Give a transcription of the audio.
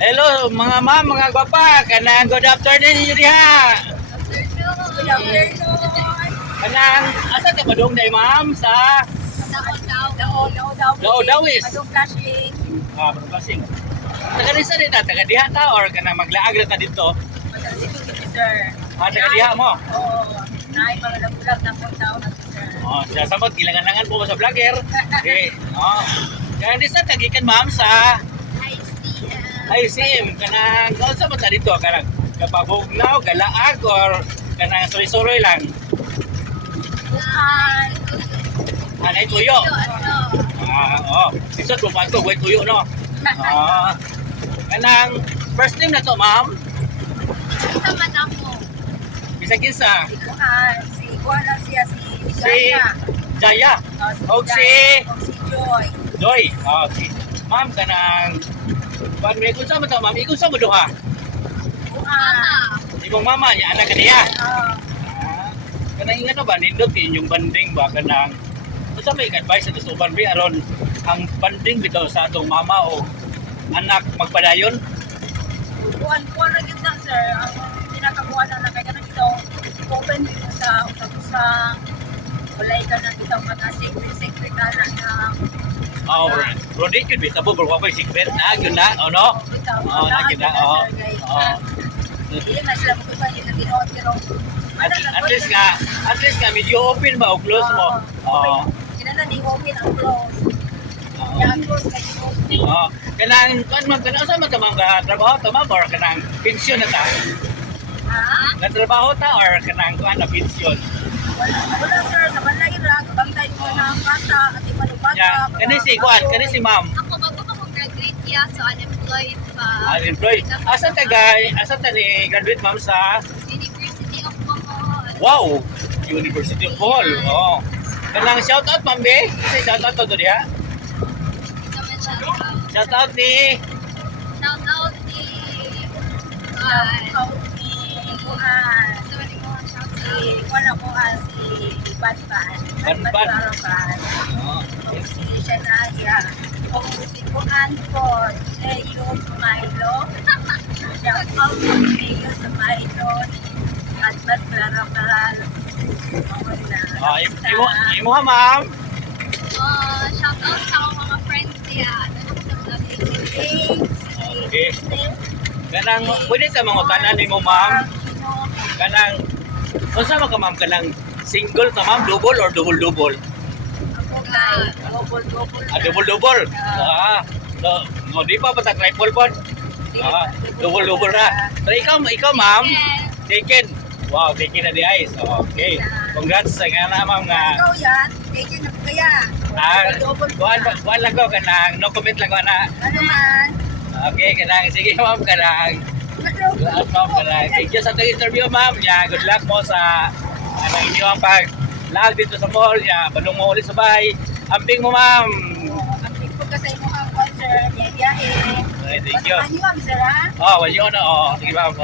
Hello mga ma'am, mga gwapa, kanang good afternoon ninyo diha. Kanang asa ka madung day ma'am sa Dawis. Ah, Plasing. Taga Risa din ta, taga diha ta or kanang maglaag ra ta dito. Ah, taga diha mo. Oh, sa samot gilangan-langan po sa vlogger. Oh. Kaya di sa tagikan ma'am sa ICM kanang sa man ta dito kanang kapabugnaw, galaag or kanang suloy-suloy lang. Anay tuyo. Oh. Isot mo pa ito, way tuyo, no? Kanang first name na to, ma'am? Sa Manamo. Bisag kinsa? Si Juana siya, si Jaya. O si Joy. Joy. Oh, si ma'am kanang pan may kunsa man to, ma'am? Ikun sa mo duha? Imong mama niya anak kaniya. Kanang ingano ba nindot inyong banding ba kanang sa may advice sa uban bi aron ang banding bitaw sa atong mama o anak magpadayon. Kuan na kita sir, ang pinakakuha na kay kanang ito open dito sa usap-usap. Walay ka na dito mag-secret na Oh, Roddy yun bitaw po pero wapay secret na yun na no. Oh, na kita oh. Hindi na sila magpapalin na ginoon pero At least nga medyo open ba o close mo? Oo. Kinala ni open ang close. Yang close kay open. Oo. Kanang sa man tamang trabaho tama or kanang pensyon na ta? Ha? Natrabaho ta or kanang kuan na pensyon? Wala sir, nabalay ra bantay ko na bata at ibalubata. Ya, kani si kuan, kani si ma'am. Ako bago ko graduate ya, so unemployed pa. Unemployed. Asa ta ni graduate ma'am sa University of Bohol. Wow, University of Bohol. Oh. Kanang shout out ma'am be. Say shout out to diha. Isa man siya. Shout out ni Shout out ni Kuan. sorry mo, shout out. Si wala ko si Banban. Banban. Oh. Si Shanaya. O si Kuan ko. Leo Milo. Shout out to Leo sa Milo. At Banban. Ah, imo ha ma'am. Shout out sa akong mga friends niya. Okay. Kanang pwede sa mga tanan nimo ma'am. Kanang unsa man ka ma'am kanang single ka ma'am, double or double? Double. No, di pa ta triple pod. Double na. So ikaw ma'am, taken. Wow, taken na di ice. Okay. Congrats sa nga ma'am nga. Ikaw yan, taken na kaya. Kuan lang ko kanang no comment lang ko na. Ano man? Okay, kanang sige ma'am kanang. Good ma'am kanang. Thank you sa interview ma'am. Yeah, good luck mo sa anong inyong pag lag dito sa mall niya. Balong mo ulit sa bahay. Amping mo ma'am. Amping po kasi mo ang concert, biyahe. Thank you. Ano yung sir ha? Oh, wala yun. Oh, sige ma'am.